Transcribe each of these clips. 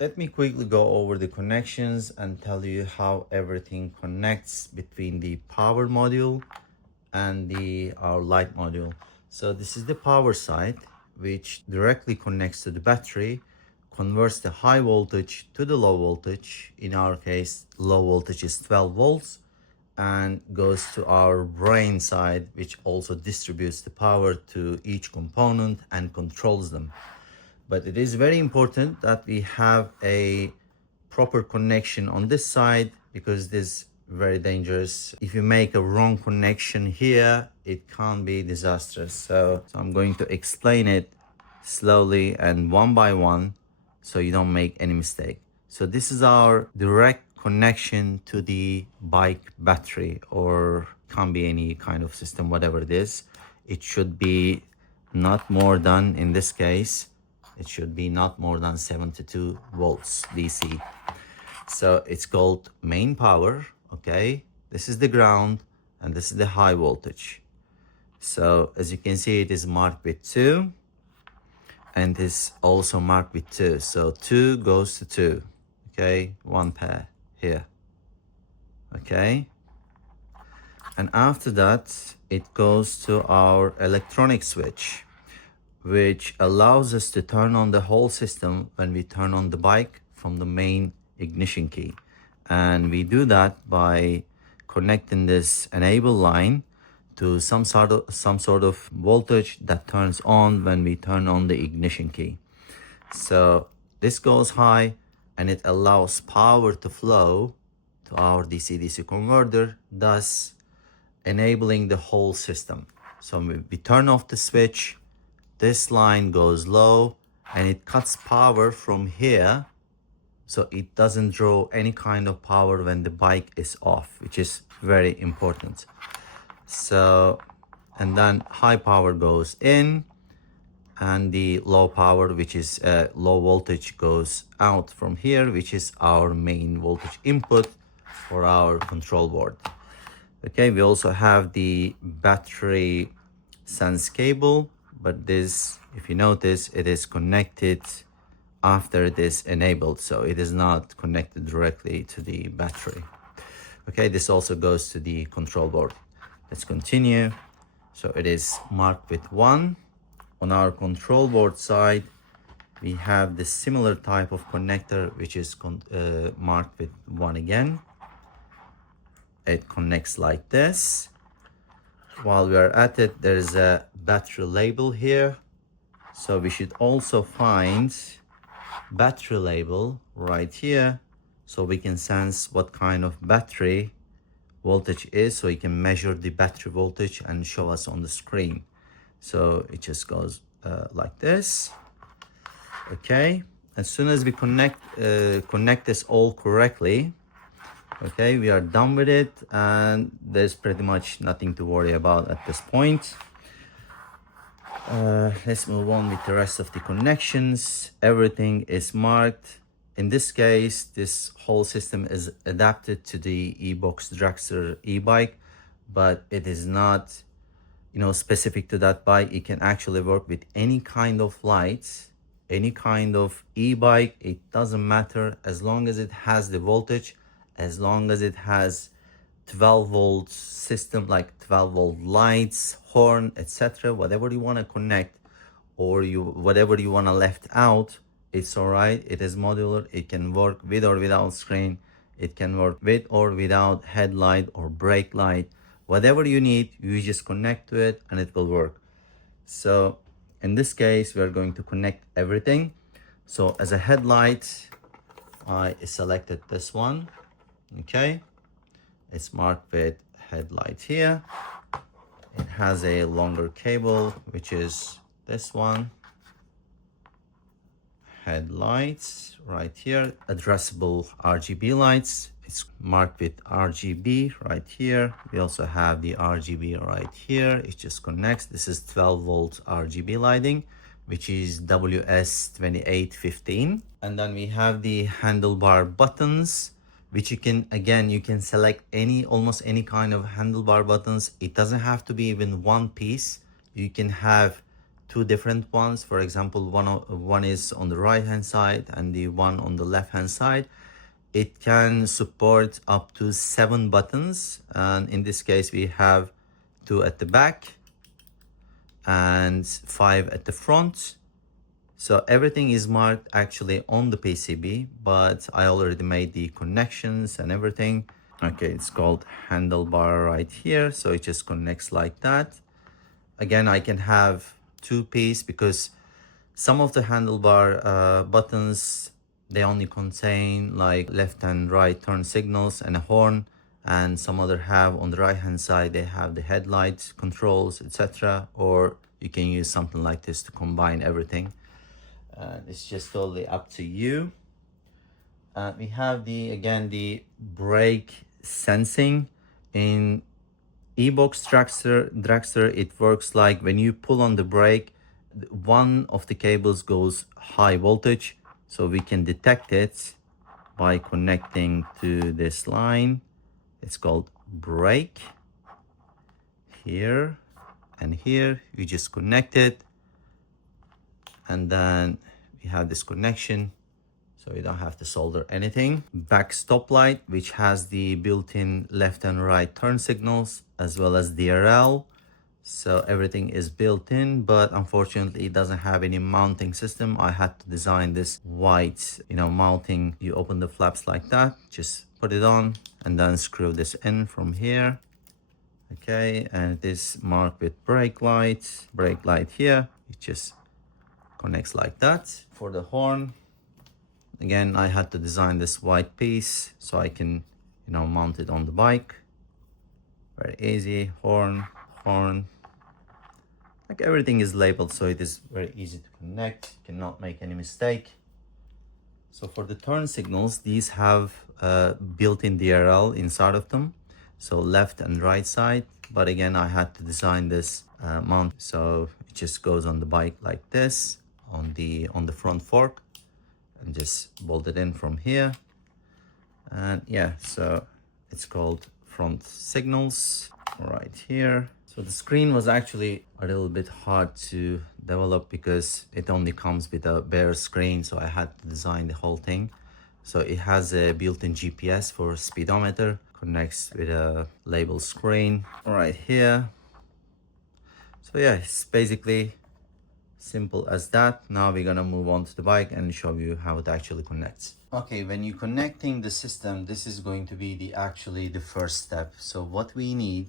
let me quickly go over the connections and tell you how everything connects between the power module and our light module. So this is the power side, which directly connects to the battery, converts the high voltage to the low voltage. In our case, low voltage is 12 volts, and goes to our brain side, which also distributes the power to each component and controls them. But it is very important that we have a proper connection on this side, because it is very dangerous. If you make a wrong connection here, it can be disastrous. So I'm going to explain it slowly and one by one, so you don't make any mistake. So this is our direct connection to the bike battery, or can be any kind of system, whatever it is. It should be not more than, in this case, it should be not more than 72 volts DC. So it's called main power, okay? This is the ground, and this is the high voltage. So as you can see, it is marked with 2, and is also marked with 2. So 2 goes to 2, okay? 1 pair here, okay? And after that, it goes to our electronic switch, which allows us to turn on the whole system when we turn on the bike from the main ignition key. And we do that by connecting this enable line to some sort of voltage that turns on when we turn on the ignition key. So this goes high, and it allows power to flow to our DC-DC converter, thus enabling the whole system. So we turn off the switch, this line goes low, and it cuts power from here, so it doesn't draw any kind of power when the bike is off, which is very important. So, and then high power goes in, and the low power, which is low voltage, goes out from here, which is our main voltage input for our control board. Okay, we also have the battery sense cable, but this, if you notice, it is connected after it is enabled, so it is not connected directly to the battery. Okay, this also goes to the control board. Let's continue. So it is marked with 1. On our control board side, we have the similar type of connector, which is marked with 1 again. It connects like this. While we are at it, there's a battery label here, so we should also find battery label right here, so we can sense what kind of battery voltage is, so you can measure the battery voltage and show us on the screen. So it just goes like this. Okay, as soon as we connect this all correctly, okay, we are done with it, and there's pretty much nothing to worry about at this point. Let's move on with the rest of the connections. Everything is marked. In this case, this whole system is adapted to the e-box dragster e-bike, but it is not, specific to that bike. It can actually work with any kind of lights, any kind of e-bike. It doesn't matter, as long as it has the voltage, as long as it has 12 volt system, like 12 volt lights, horn, etc. Whatever you want to connect, or whatever you want to left out, it's all right. It is modular. It can work with or without screen. It can work with or without headlight or brake light. Whatever you need, you just connect to it and it will work. So in this case, we are going to connect everything. So as a headlight, I selected this one. Okay, it's marked with headlight here. It has a longer cable, which is this one. Headlights right here. Addressable RGB lights. It's marked with RGB right here. We also have the RGB right here. It just connects. This is 12 volt RGB lighting, which is WS2815. And then we have the handlebar buttons, which you can select almost any kind of handlebar buttons. It doesn't have to be even one piece. You can have two different ones. For example, one is on the right hand side and the one on the left hand side. It can support up to 7 buttons, and in this case we have 2 at the back and 5 at the front. So everything is marked actually on the PCB, but I already made the connections and everything. Okay, it's called handlebar right here, so it just connects like that. Again, I can have 2 pieces because some of the handlebar buttons, they only contain like left and right turn signals and a horn, and some other have on the right hand side, they have the headlight controls, etc. Or you can use something like this to combine everything. It's just totally up to you. We have the brake sensing. In Ebox Dragster, it works like when you pull on the brake, one of the cables goes high voltage, so we can detect it by connecting to this line. It's called brake. Here and here, you just connect it, and then we have this connection, so you don't have to solder anything. Back stop light, which has the built-in left and right turn signals, as well as DRL. So everything is built in, but unfortunately it doesn't have any mounting system. I had to design this white, mounting. You open the flaps like that, just put it on and then screw this in from here. Okay, and it is marked with brake light here. It just connects like that. For the horn, again, I had to design this white piece so I can, mount it on the bike. Very easy. Horn. Like everything is labeled, so it is very easy to connect. You cannot make any mistake. So for the turn signals, these have built-in DRL inside of them, so left and right side. But again, I had to design this mount, so it just goes on the bike like this, on the front fork, and just bolt it in from here. And yeah, so it's called front signals right here. So the screen was actually a little bit hard to develop because it only comes with a bare screen, so I had to design the whole thing. So it has a built-in GPS for speedometer, connects with a label screen right here. So yeah, it's basically simple as that. Now we're gonna move on to the bike and show you how it actually connects. Okay, when you're connecting the system, this is going to be the first step. So what we need,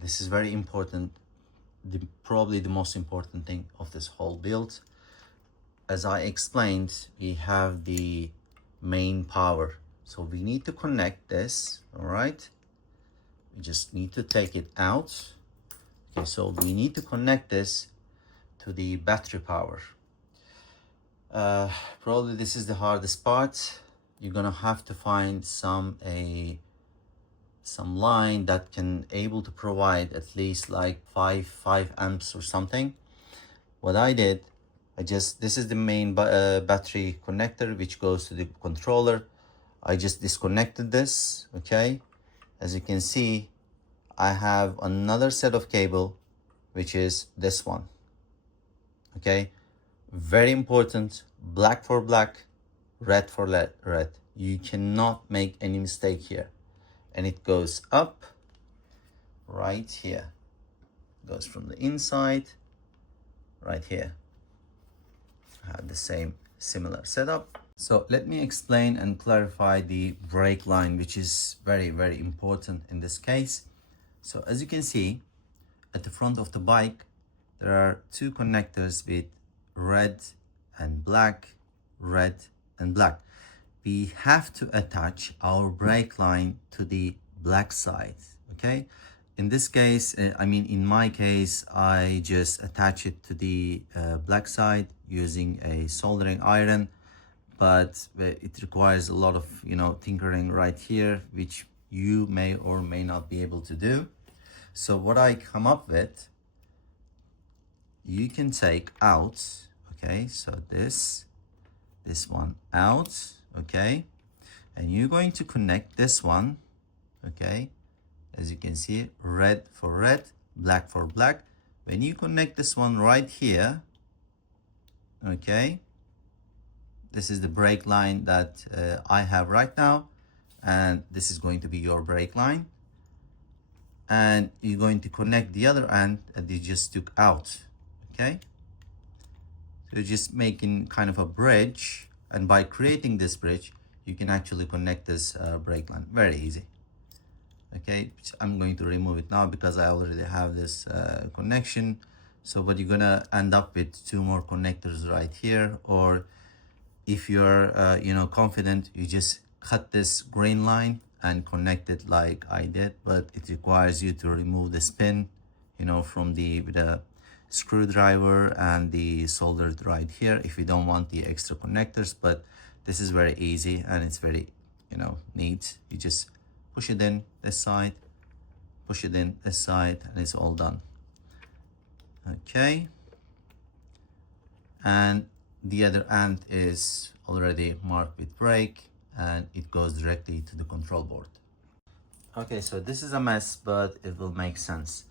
this is very important, probably the most important thing of this whole build. As I explained, we have the main power, so we need to connect this. All right, we just need to take it out. Okay, so we need to connect this to the battery power. Probably this is the hardest part. You're gonna have to find some line that can able to provide at least like 5 amps or something. What I did, this is the main battery connector which goes to the controller. I just disconnected this. Okay, as you can see, I have another set of cable, which is this one. Okay, very important, black for black, red for red. You cannot make any mistake here. And it goes up right here, goes from the inside right here. I have the same similar setup. So let me explain and clarify the brake line, which is very, very important in this case. So as you can see, at the front of the bike, there are 2 connectors with red and black, red and black. We have to attach our brake line to the black side. Okay, in this case, in my case, I just attach it to the black side using a soldering iron, but it requires a lot of tinkering right here, which you may or may not be able to do. So what I come up with, you can take out. Okay, so this one out. Okay, and you're going to connect this one. Okay, as you can see, red for red, black for black. When you connect this one right here, Okay, this is the brake line that I have right now, and this is going to be your brake line, and you're going to connect the other end that you just took out. Okay, so you're just making kind of a bridge, and by creating this bridge you can actually connect this brake line. Very easy. Okay, I'm going to remove it now because I already have this connection. So but you're gonna end up with two more connectors right here, or if you're confident, you just cut this green line and connect it like I did, but it requires you to remove the pin from the screwdriver and the soldered right here if you don't want the extra connectors. But this is very easy and it's very neat. You just push it in this side, push it in this side, and it's all done. Okay, and the other end is already marked with brake and it goes directly to the control board. Okay, so this is a mess, but it will make sense.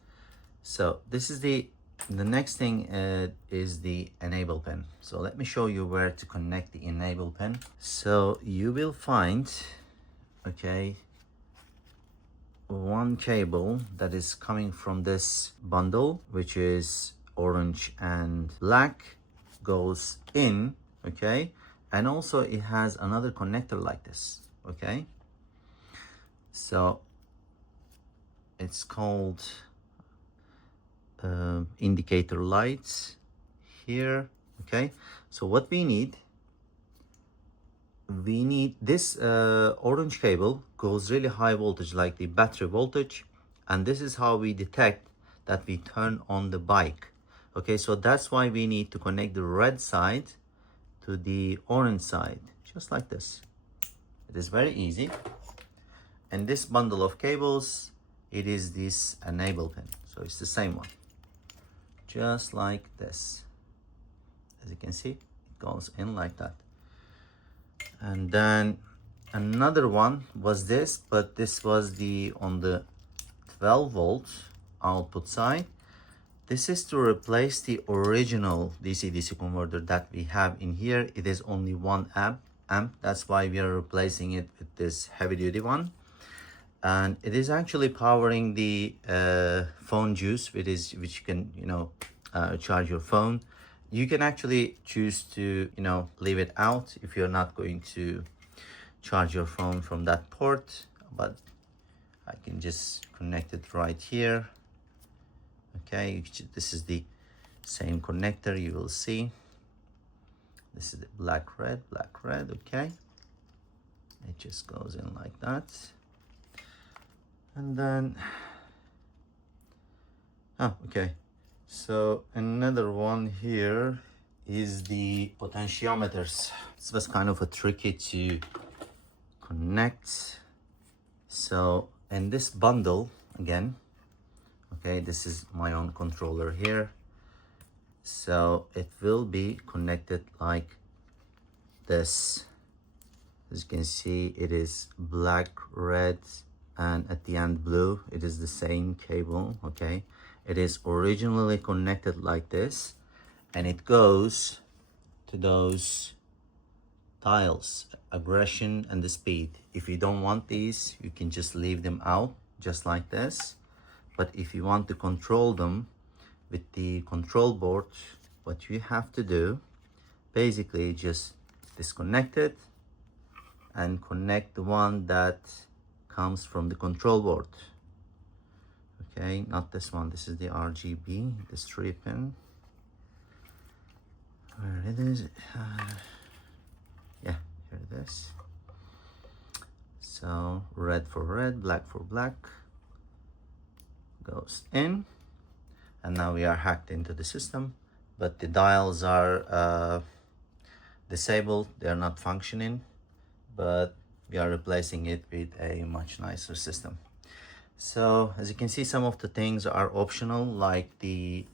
So this is the next thing is the enable pin. So let me show you where to connect the enable pin. So you will find, okay, one cable that is coming from this bundle, which is orange and black, goes in, okay, and also it has another connector like this. Okay, so it's called indicator lights here. Okay, so what we need this orange cable goes really high voltage, like the battery voltage, and this is how we detect that we turn on the bike. Okay, so that's why we need to connect the red side to the orange side, just like this. It is very easy. And this bundle of cables, it is this enable pin, so it's the same one, just like this. As you can see, it goes in like that. And then another one was this, but this was on the 12 volt output side. This is to replace the original DC-DC converter that we have in here. It is only 1 amp. That's why we are replacing it with this heavy duty one. And it is actually powering the phone juice, which can charge your phone. You can actually choose to leave it out if you're not going to charge your phone from that port, but I can just connect it right here. Okay, this is the same connector. You will see this is the black red. Okay, it just goes in like that. And then okay, so another one here is the potentiometers. This was kind of a tricky to connect. So in this bundle again, okay, this is my own controller here, so it will be connected like this. As you can see, it is black, red, and at the end blue. It is the same cable. Okay, it is originally connected like this, and it goes to those dials, aggression and the speed. If you don't want these, you can just leave them out just like this. But if you want to control them with the control board, what you have to do, basically just disconnect it and connect the one that comes from the control board. Okay, not this one. This is the RGB, this 3 pin. Where it is? Yeah, here it is. So red for red, black for black, goes in, and now we are hacked into the system, but the dials are disabled. They are not functioning, but we are replacing it with a much nicer system. So as you can see, some of the things are optional, like the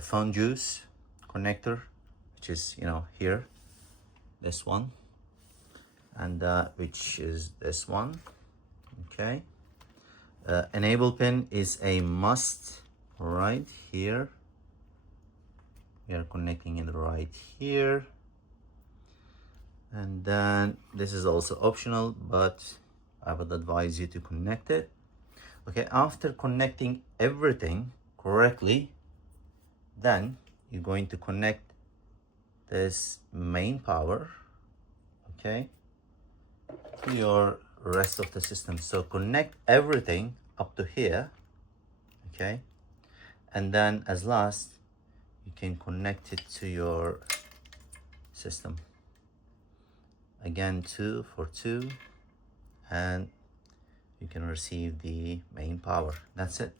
phone juice connector, which is here, this one, and which is this one. Okay, enable pin is a must right here. We are connecting it right here. And then this is also optional, but I would advise you to connect it. Okay, after connecting everything correctly, then you're going to connect this main power, okay, to your rest of the system. So connect everything up to here, okay, and then as last you can connect it to your system. Again, 2 for 2, and you can receive the main power. That's it.